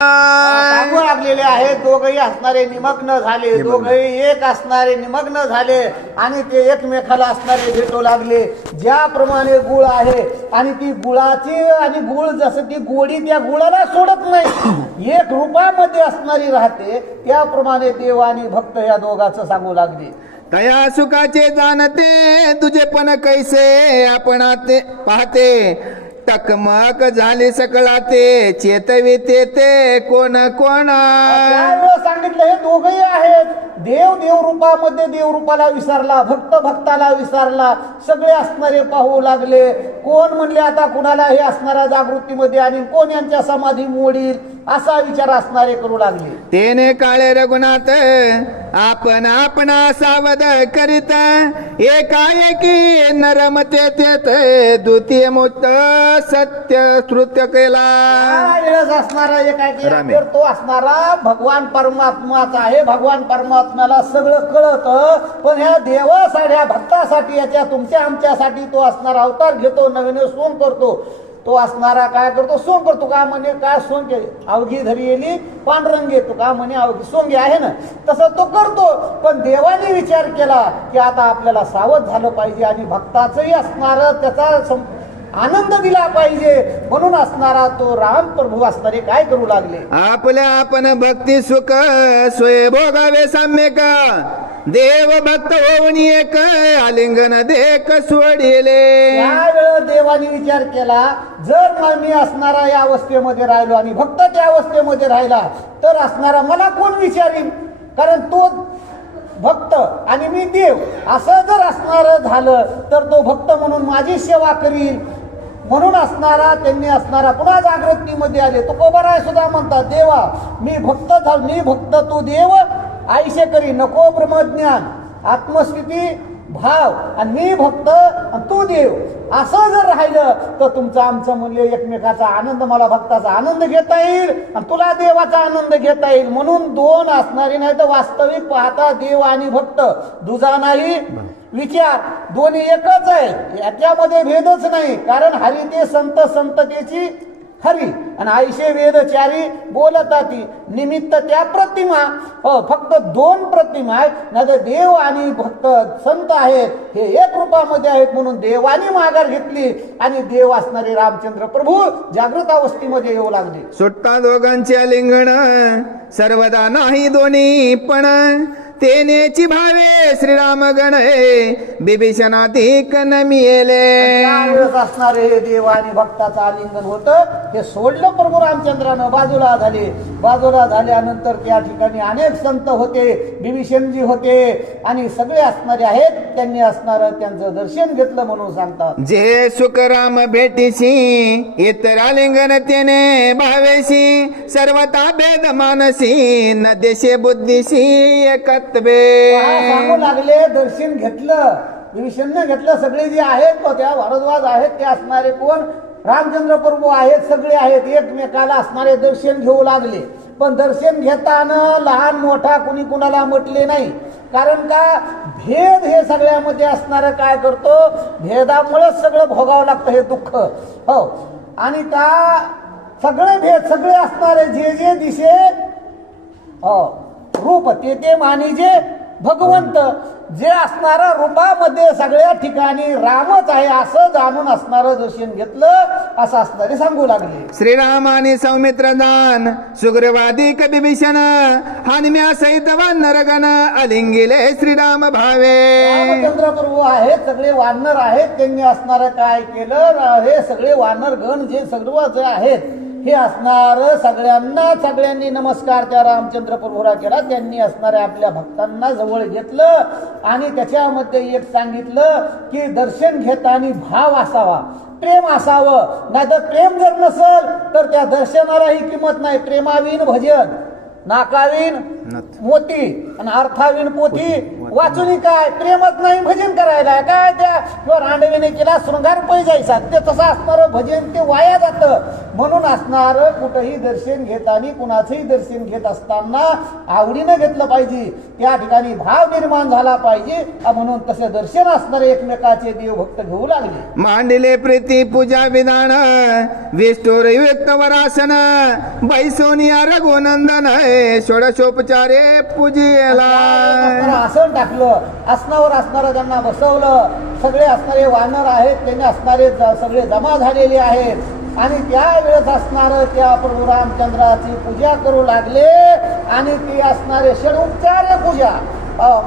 सांगू लागलेले आहेत. दोघही असणारे निमग्न झाले, दोघही एक असणारे निमग्न झाले आणि ते एकमेकाला असणारे भेटू लागले. ज्याप्रमाणे गुळ आहे आणि ती गुळाची आणि गुळ जसं ती गोडी त्या गुळाला सोडत नाही, एक रूपामध्ये असणारी राहते, त्याप्रमाणे देव आणि भक्त या दोघांचं सांगू लागले. तया सुखाचे जाणते तुझे पण कैसे आपण पाहते. टकमक झाली सकळाते चेतविते ते कोण कोण. त्यावेळेस सांगितलं हे दोघही आहेत. देव देव रूपामध्ये देव रूपाला विसरला, भक्त भक्ताला विसरला. सगळे असणारे पाहू लागले. कोण म्हणले आता कुणाला हे असणाऱ्या जागृतीमध्ये आणि कोण यांच्या समाधी मोडील असा विचार असणारे करू लागले. तेने काळे रघुनाथ आपण आपणा सावध करीत एकाएकी नरमते तेत द्वितीय मुक्त सत्य श्रुत्य केला. वेळेस असणारा एकाएकी तो असणारा भगवान परमात्माचा आहे. भगवान परमात्म्याला सगळं कळतं, पण ह्या देवासाठी ह्या भक्तासाठी याच्या तुमच्या आमच्यासाठी तो असणारा अवतार घेतो, नवीन सोंग करतो. तो असणारा काय करतो? सोंग करतो. का म्हणे काय सोंग केली? अवघी धरी येली पांडुरंग येतो. का म्हणे अवघी सोंगे आहे ना, तसं तो करतो. पण देवाने विचार केला की आता आपल्याला सावध झालं पाहिजे आणि भक्ताचंही असणारं त्याचा आनंद दिला पाहिजे, म्हणून असणारा तो राम प्रभू असणारे काय करू लागले? आपल्या आपण भक्ती सुख सोय भोगावे सम्यक देव भक्त होऊन एक आलिंगन देख सोडिले. त्यावेळेस देवाने विचार केला, जर मी असणारा या अवस्थेमध्ये राहिलो आणि भक्त त्या अवस्थेमध्ये राहिला तर असणारा मला कोण विचारील? कारण तो भक्त आणि मी देव असं जर असणार झालं तर तो भक्त म्हणून माझी सेवा करील. म्हणून असणारा त्यांनी असणारा पुन्हा जागृतीमध्ये आले. तो कोबराय सुद्धा म्हणतात, देवा मी भक्त झालो, मी भक्त तू देव आयुष्य करी, नको ब्रह्मज्ञान आत्मस्थिती भाव आणि मी भक्त आणि तू देव असं जर राहिलं तर तुमचं आमचं म्हणले एकमेकाचा आनंद, मला भक्ताचा आनंद घेता येईल आणि तुला देवाचा आनंद घेता येईल. म्हणून दोन असणारी नाही तर वास्तविक पाहता देव आणि भक्त दुजा नाही विचार दोन्ही एकच आहे. याच्यामध्ये भेदच नाही. कारण हरी ते संत, संततेची हरी आणि आयशे वेदचारी बोलताती निमित्त त्या प्रतिमा. फक्त दोन प्रतिमा आहेत, नाही तर देव आणि भक्त संत आहेत हे एक रूपामध्ये आहेत. म्हणून देवाने माघार घेतली आणि देव असणारे रामचंद्र प्रभू जागृत अवस्थेमध्ये येऊ लागले. सुटता दोघांचे लिंगण सर्वदा नाही दोन्ही पण तेनेची भावे श्रीराम गण बिभीषणाधिक नमिले. त्यावेळेस असणारे हे देव आणि भक्ताचं आलिंगन होतं. हे सोडलं प्रभू रामचंद्रानं, बाजूला झाले. बाजूला झाल्यानंतर त्या ठिकाणी अनेक संत होते, बिभीषणजी होते आणि सगळे असणारे आहेत. त्यांनी असणार त्यांचं दर्शन घेतलं म्हणून सांगतात, जे सुखराम भेटीशी इतर आलिंगन तेने भावेशी सर्वता भेद मानसी न देशे बुद्धीशी एकत्वे. सांगू लागले दर्शन घेतलं, विभीषणने घेतलं. सगळे जे आहेत त्या भारद्वाज आहेत ते असणारे कोण? रामचंद्र प्रभू आहेत, सगळे आहेत. एकमेकाला असणारे दर्शन घेऊ लागले. पण दर्शन घेताना लहान मोठा कुणी कुणाला म्हटले नाही. कारण का भेद हे सगळ्यामध्ये असणारं काय करतो? भेदामुळेच सगळं भोगावं लागतं हे दुःख. हो, आणि का सगळे भेद सगळे असणारे जे जे दिसे रूप ते मानिजे भगवंत. जे असणारा रूपामध्ये सगळ्या ठिकाणी रामच आहे असं जाणून असणारं दर्शन घेतलं असं असणारे सांगू लागले. श्रीराम आणि सौमित्र दान सुग्रीवादी बिभीषण हनुम्या सहित वानरगण अलिंगिले श्रीराम भावे. रामचंद्र प्रभू आहेत, सगळे वानर आहेत. त्यांनी असणारं काय केलं? हे सगळे वानर गण जे सर्व जे आहेत हे असणार सगळ्यांनी नमस्कार त्या रामचंद्र प्रभूला केला. त्यांनी असणाऱ्या आपल्या भक्तांना जवळ घेतलं आणि त्याच्यामध्ये एक सांगितलं की दर्शन घेताना भाव असावा, प्रेम असावं. नाही तर प्रेम जर नसल तर त्या दर्शनालाही किंमत नाही. प्रेमाविन भजन, नाकाविन मोती आणि अर्थाविन पोथी वाचून काय प्रेमच नाही भजन करायला काय त्या किंवा रांडवीने केला शृंगार पै जायचा ते तसं असणारं भजन ते वाया जातं. म्हणून असणारं कुठंही दर्शन घेताना कुणाचंही दर्शन घेत असताना आवडीनं घेतलं पाहिजे, त्या ठिकाणी भाव निर्माण झाला पाहिजे. म्हणून तसे दर्शन असणारे एकमेकाचे देव भक्त घेऊ लागले. मांडले प्रीती पूजा विधान विष्ठोर युक्त वरासन बैसोनिया रघुनंदन षोडशोपचारे पूजिला. आसन टाकलं, आसनावर असणारं त्यांना बसवलं. सगळे असणारे वानर आहेत त्यांनी असणारे सगळे जमा झालेले आहेत आणि त्यावेळेस असणारं त्या प्रभू रामचंद्राची पूजा करू लागले. आणि ती असणारे षडोपचार पूजा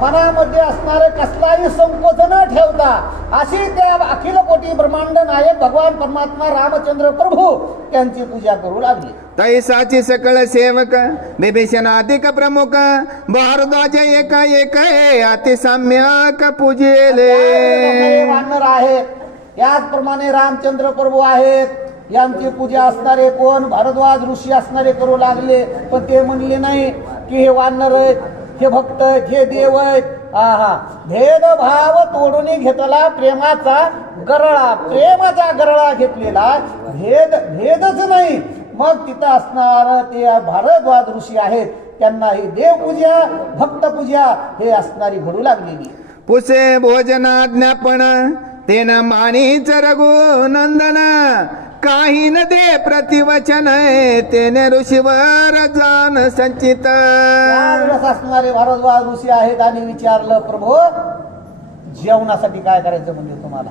मनामध्ये असणारे कसलाही संकोच न ठेवता अशी त्या अखिल कोटी ब्रह्मांड नायक भगवान परमात्मा रामचंद्र प्रभू त्यांची पूजा करू लागली. तैसाची सकळ सेवक बिभीषणाधिक प्रमुख भारद्वाज एक एक अतिसम्यक पूजिले. वानर आहेत त्याचप्रमाणे रामचंद्र प्रभू आहेत, यांची पूजा असणारे कोण भारद्वाज ऋषी असणारे करू लागले. पण ते म्हणले नाही की हे वानर आहेत, हे भक्त, हे देव आहेत. भेदभाव तोडून घेतला प्रेमाचा गरळा, प्रेमाचा गरळा घेतलेला भेदच नाही. मग तिथं असणार ते भारद्वाज ऋषी आहेत, त्यांना ही देवपूजा भक्त पूजा हे असणारी घडू लागलेली. पुसे भोजनाज्ञापन तेन मानीच रघुनंदन काही न दे प्रतिवचन तेने ऋषीवर जान संचित. त्यावेळेस असणारे भारद्वाज ऋषी आहेत आणि विचारलं प्रभू जेवणासाठी काय करायचं म्हणजे तुम्हाला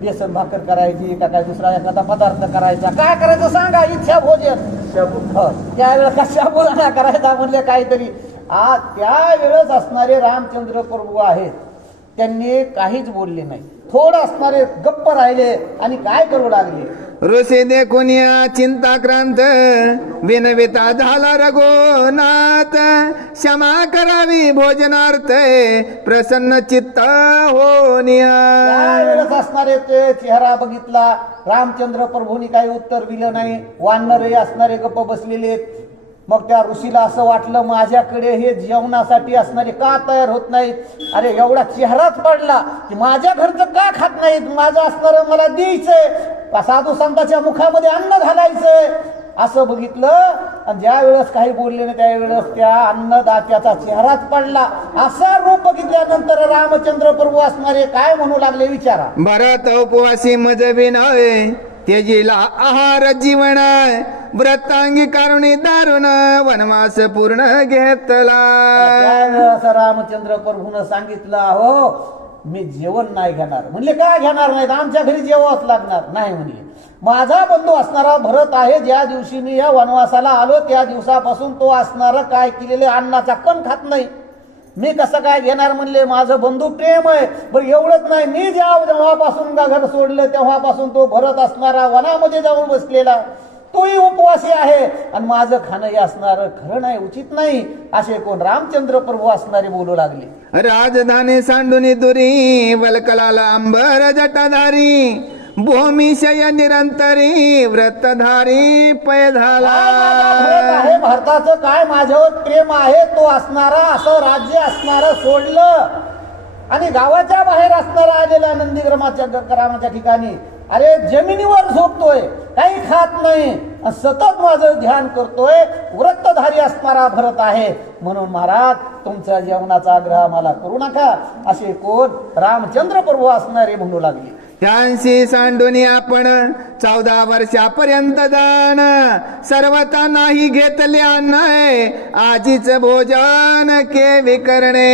बेसन भाकर करायची का काय दुसरा एखादा पदार्थ करायचा, काय करायचं सांगा, इच्छा भोजन. त्यावेळेस कशा बोलणा करायचा म्हणले काहीतरी. त्यावेळेस असणारे रामचंद्र प्रभू आहेत त्यांनी काहीच बोलले नाही, थोडं असणारे गप्प राहिले आणि काय करू लागले. ऋषी देखून या चिंताक्रांत विनविता झाला रघुनाथ क्षमा करावी भोजनार्थ प्रसन्न चित्त होनिया. त्यावेळेस असणारे ते चेहरा बघितला, रामचंद्र प्रभूंनी काही उत्तर दिलं नाही. वानरही असणारे गप्प बसलेले आहेत. मग त्या ऋषीला असं वाटलं माझ्याकडे हे जेवणासाठी असणारे का तयार होत नाहीत. अरे एवढा चेहराच पडला की माझ्या घरचं का खात नाहीत, माझं असणारं मला द्यायचंय, साधू संतांच्या मुखामध्ये अन्न घालायचंय. असं बघितलं आणि ज्या वेळेस काही बोलले नाही त्यावेळेस त्या अन्नदात्याचा चेहराच पडला. असा रूप बघितल्यानंतर रामचंद्र प्रभू असणारे काय म्हणू लागले विचारा. भरत उपवासी मजबी नव्हे तेजीला आहार जीवन व्रतांगी कारुणी दारुण वनवास पूर्ण घेतला. त्यावेळेस रामचंद्र प्रभून सांगितलं हो मी जेवण नाही घेणार. म्हणले काय घेणार नाहीत, आमच्या घरी जेवावंच लागणार नाही. म्हणले माझा बंधू असणारा भरत आहे, ज्या दिवशी मी या वनवासाला आलो त्या दिवसापासून तो असणारा काय केलेले अन्नाचा कण खात नाही. मी कसं काय घेणार म्हणले, माझं बंधू प्रेम आहे. बरं एवढंच नाही, मी जेव्हापासून घर सोडलं तेव्हापासून तो भरत असणारा वनामध्ये जाऊन बसलेला तोही उपवासी आहे आणि माझं खाणं असणार खरं नाही, उचित नाही. असे कोण रामचंद्र प्रभू असणारे बोलू लागले. राजधानी सांडूनी दुरी वलकलाला अंबर जटाधारी भूमिशय निरंतरी व्रतधारी पय झाला. आहे भारताचं काय माझ्यावर प्रेम आहे, तो असणारा असं राज्य असणारं सोडलं आणि गावाच्या बाहेर असणारा आलेला नंदीग्रामाच्या ठिकाणी अरे जमिनीवर झोपतोय, काही खात नाही, सतत माझं ध्यान करतोय. व्रतधारी असणारा भरत आहे. म्हणून महाराज तुमच्या जेवणाचा आग्रह मला करू नका. असे कोण रामचंद्र प्रभू असणारे म्हणू लागले. त्यांशी सांडून आपण 14 वर्षापर्यंत जाण सर्वता नाही घेतले अन्न आजीच भोजन केवी करणे.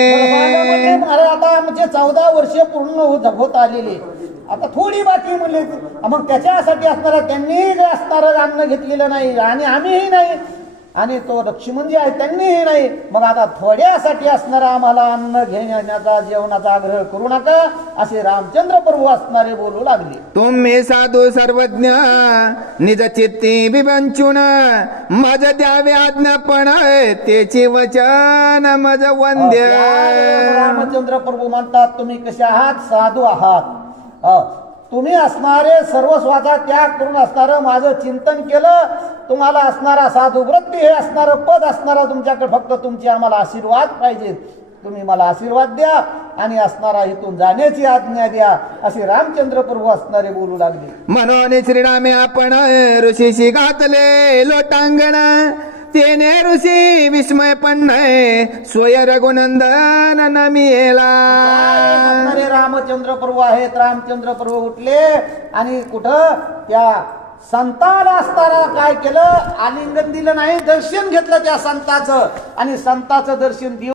आता आमचे 14 वर्ष पूर्ण होत आलेले, आता थोडी बाकी म्हणले. मग त्याच्यासाठी असणारा त्यांनी असणारं अन्न घेतलेलं नाही आणि आम्हीही नाही आणि तो लक्ष्मण जे आहे त्यांनीही नाही. मग आता थोड्यासाठी असणारा आम्हाला अन्न घेण्याचा जेवणाचा आग्रह करू नका असे रामचंद्र प्रभू असणारे बोलू लागले. तुम्ही साधू सर्वज्ञ निज चित्ती विवंचून मज द्यावे आज्ञापन त्याची वचन मज वंद्य. रामचंद्र प्रभू म्हणतात तुम्ही कसे आहात, साधू आहात. तुम्ही असणारे सर्वस्वाचा त्याग करून असणारं माझं चिंतन केलं. तुम्हाला असणारा साधू वृत्ती हे असणारं पद असणारा तुमच्याकडे फक्त तुमचे आम्हाला आशीर्वाद पाहिजेत. तुम्ही मला आशीर्वाद द्या आणि असणारा इथून जाण्याची आज्ञा द्या, असे रामचंद्र प्रभू असणारे बोलू लागले. म्हणून श्रीरामे आपण ऋषीशी घातले लोटांगण, तेने ऋषी विस्मय पण नाही स्वय रघुनंदन नमिला. असणारे रामचंद्र प्रभू आहेत. रामचंद्र प्रभू उठले आणि कुठं त्या संताला असताना काय केलं, आलिंगन दिलं नाही, दर्शन घेतलं त्या संताचं आणि संताचं दर्शन देऊन